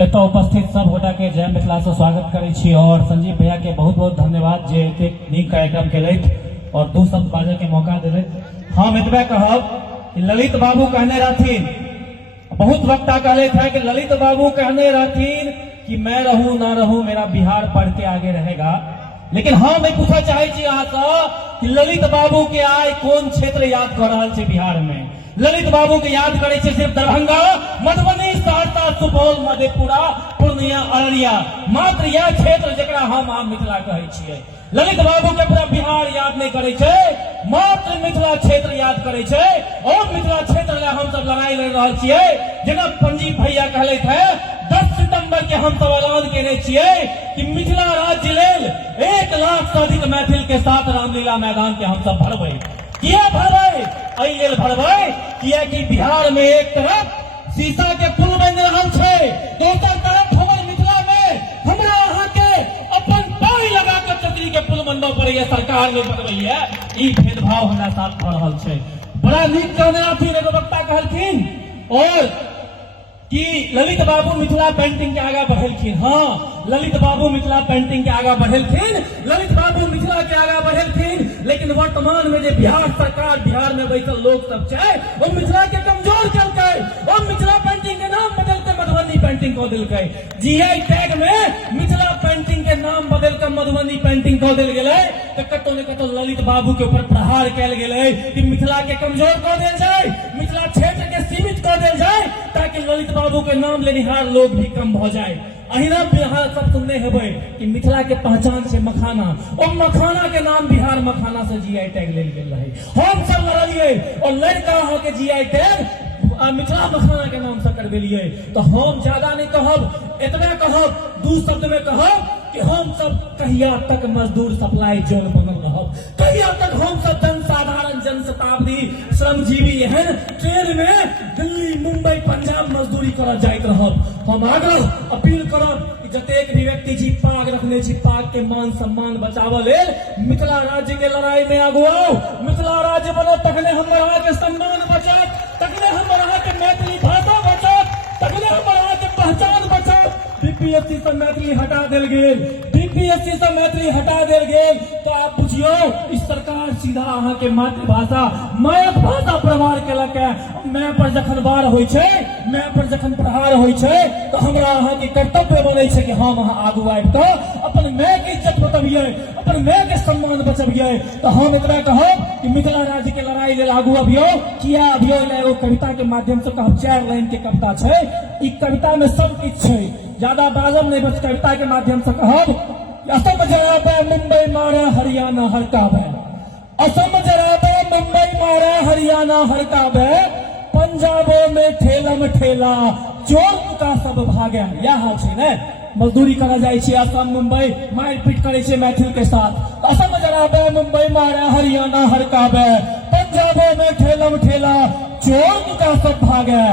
एतऽ उपस्थित सब गोटा के जय मिथिला से स्वागत करै छी और संजीव भैया के बहुत बहुत धन्यवाद जे एतेक नीक कार्यक्रम केलथि और दू शब्द बाजै के मौका देलथि। हम एतबे कहब कि ललित बाबू कहने रहथिन, बहुत वक्ता कहले थे कि ललित बाबू कहने रहथिन कि मैं रहूं ना रहूं मेरा बिहार पढ़ के आगे रहेगा। लेकिन हम पूछा चाहे छी अहाँ से कि ललित बाबू के आय कौन क्षेत्र याद कर रहा है बिहार में? ललित बाबू के याद करे सिर्फ दरभंगा, मधुबनी, सहरसा, सुपौल, मधेपुरा, पूर्णिया, अररिया, मात्र यह क्षेत्र जकरा हम आम मिथिला कहे छियै। ललित बाबू के पूरा बिहार याद नहीं करे छे, मात्र मिथिला क्षेत्र याद करे छे। और मिथिला क्षेत्र ले हम सब लड़ाई लड़ रहल छियै। जेना पंजीत भैया कहले थे 10 सितंबर के हम सब ऐलान केने छियै कि मिथिला राज्य लेल 1 लाख से अधिक मैथिल के साथ रामलीला मैदान के हम सब भरबै। किया भरबै? एहि लेल भरबै कि बिहार में एक तरफ शीशा के पुल बन रहल छै, दोसर तरफ हमर मिथिला में हमरा अहाँ के अपन पाई लगा के चतरी के पुल बनबऽ पड़ैया, सरकार ने बनबैया। ई भेदभाव हमरा साथ भऽ रहल छै। बड़ा नीक कहने रहथिन, एगो वक्ता कहलखिन और कि ललित बाबू मिथिला पेंटिंग के आगे बढ़ेलखिन। हाँ, ललित बाबू मिथिला पेंटिंग के आगे बढ़ेलखिन, ललित बाबू मिथिला के आगे बढ़ेलखिन। लेकिन वर्तमान में जो बिहार सरकार, बिहार में बैठल लोग सब छै, वो मिथिला के कमजोर केलकै। और मिथिला पेंटिंग के नाम बदल के मधुबनी पेंटिंग कऽ देलकै। जीआई टैग में मिथिला पेंटिंग के नाम बदल के मधुबनी पेंटिंग कऽ देल गेलै। तो कतौ ने कतौ ललित बाबू के ऊपर प्रहार कैल गेलै कि मिथिला के कमजोर कऽ देल जाय, मिथिला क्षेत्र के सीमित कऽ देल जाय, ताकि ललित बाबू के नाम लेनिहार लोग भी कम हो जाए। अहिना बिहार सब सुनने हेबै कि मिथिला के पहचान से मखाना, और मखाना के नाम बिहार मखाना से जीआई टैग लेल गेल रहे। हम सब लड़लिए और लड़का हो के जीआई टैग मिथिला मखाना के नाम से करबेलिए। तो हम ज्यादा नहीं कहब, इतने कहब, 2 शब्द में कहब कि हम सब कहिया तक मजदूर सप्लाई जोन बनल रहब, कहिया तक हम सब जनसाधारण, जनशताब्दी, श्रमजीवी एहन ट्रेन में दिल्ली, मुंबई, पंजाब मजदूरी करऽ जाइत रहब। हम आग्रह अपील करब कि जतेक भी व्यक्ति जी पाग रखने छी, पाग के मान सम्मान बचावऽ लेल मिथिला राज्य के लड़ाई में आगू आओ। मिथिला राज्य बनो, तखने हमर अहाँ के सम्मान बचत, तखने हमर अहाँ के मैथिली भाषा बचत, तखने हमर अहाँ के पहचान बचत। बीपीएससी से मैथिली हटा देल गेल, बीपीएससी से मैथिली हटा देल गेल। तो आप बुझियो इस सरकार सीधा अहाँ के मातृभाषा, मायक भाषा प्रहार केलक है। मैं पर जखन वार होइ छै, मैं पर जखन प्रहार होइ छै, तो हमरा अहाँ के कर्तव्य बनै छै कि हम अहाँ आगू आबि कऽ अपन माय के इज्जत बतबियै, अपन माय के सम्मान बचबियै। तो हम एकरा कहब कि मिथिला राज्य के लड़ाई लेल आगू अबियो। किया अबियो? एगो कविता के माध्यम से कहब, 4 लाइन के कविता छै। ई कविता में सब किछु छै, ज्यादा बाजब नहीं, बस कविता के माध्यम से कहब। असम जराबे मुंबई मारे हरियाणा हड़काबे, असम जराबे मुंबई मारे हरियाणा हड़काबे, पंजाबो में ठेलम ठेला चोर का सब भागे। यह हाल छै ने, मजदूरी करा जाय छै असम, मुंबई, मारपीट करे छै मैथिल के साथ। असम जराबे मुंबई मारे हरियाणा हड़काबे, पंजाबो में ठेलम ठेला चोर का सब भागे।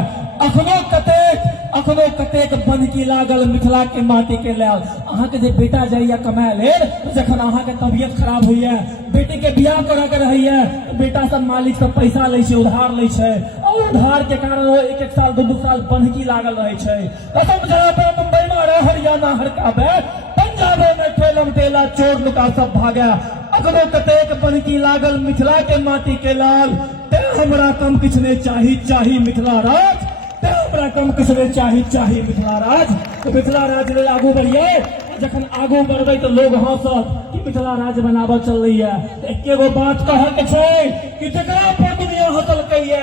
अखनो कतेक बंधकी लागल मिथिला के माटी के लेल। अहाँ के जे बेटा जाइया कमाए लेल, जखन अहाँ के तबियत खराब होइया, बेटी के बियाह करऽ के रहैया, बेटा सब मालिक से पैसा लै छै, उधार लै छै, और उधार के कारण 1-1 साल 2-2 साल बंधकी लागल रहे छै। असम जराबे मुंबई मारे हरियाणा हड़काबे, पंजाबो में ठेलम ठेला चोर नुका सब भागे। अखनो कतेक बंधकी लागल मिथिला के माटी के लाल, ते हमरा कम किछ ने चाही मिथिला राज, हमरा कम किछ ने चाही मिथिला राज। तो मिथिला राज लेल आगू बढ़िए। जखन आगू बढ़बै तो लोग हंसत कि मिथिला राज बनाबऽ चल रही है। एकेगो बात कहऽ के छै कि जकरा पर दुनिया हंसलकैया,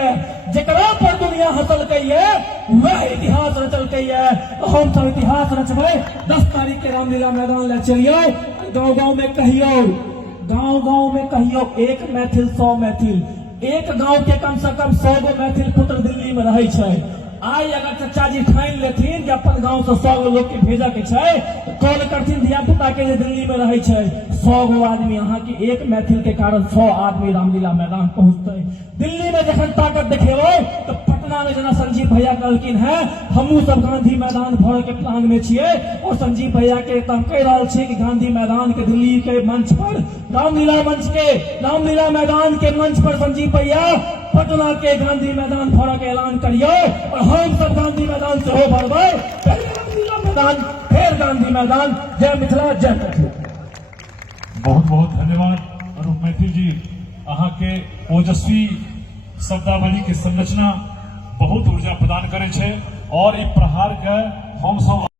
जकरा पर दुनिया हंसलकैया वह इतिहास रचलकैया। हम सब इतिहास रचबै। 10 तारीख के रामलीला मैदान ले चलियो, गाँव-गाँव में कहियो, गाँव-गाँव में कहियो 1 मैथिल 100 मैथिल। एक गाँव के कम से कम 100 गो मैथिल पुत्र दिल्ली में रहे छै। आई अगर चचा जी ठान लेथिन कि अपन गांव से 100 गो लोग के भेजा के छै, कॉल करथिन धिया पुता के जे दिल्ली में रहे छै, 100 गो आदमी, अहाँ के 1 मैथिल के कारण 100 आदमी रामलीला मैदान पहुंचते। दिल्ली में जखन ताकत देखेबै तो पटना में जना संजीव भैया कहलखिन है, हमू सब गांधी मैदान भरे के प्लान में छिए। और संजीव भैया के हम कह रहल छी कि गांधी मैदान के दिल्ली के मंच पर, रामलीला मैदान के मंच पर संजीव भैया पटना के गांधी मैदान भरे के ऐलान करियो। और हम सब गांधी मैदान से हो भरबै। निशान फिर गांधी मैदान। जय मिथिला जय मैथिली। बहुत बहुत धन्यवाद अरूप मैथिल जी। अहाँ के ओजस्वी शब्दावली के संरचना बहुत ऊर्जा प्रदान करे छे और ई प्रहार के हम सब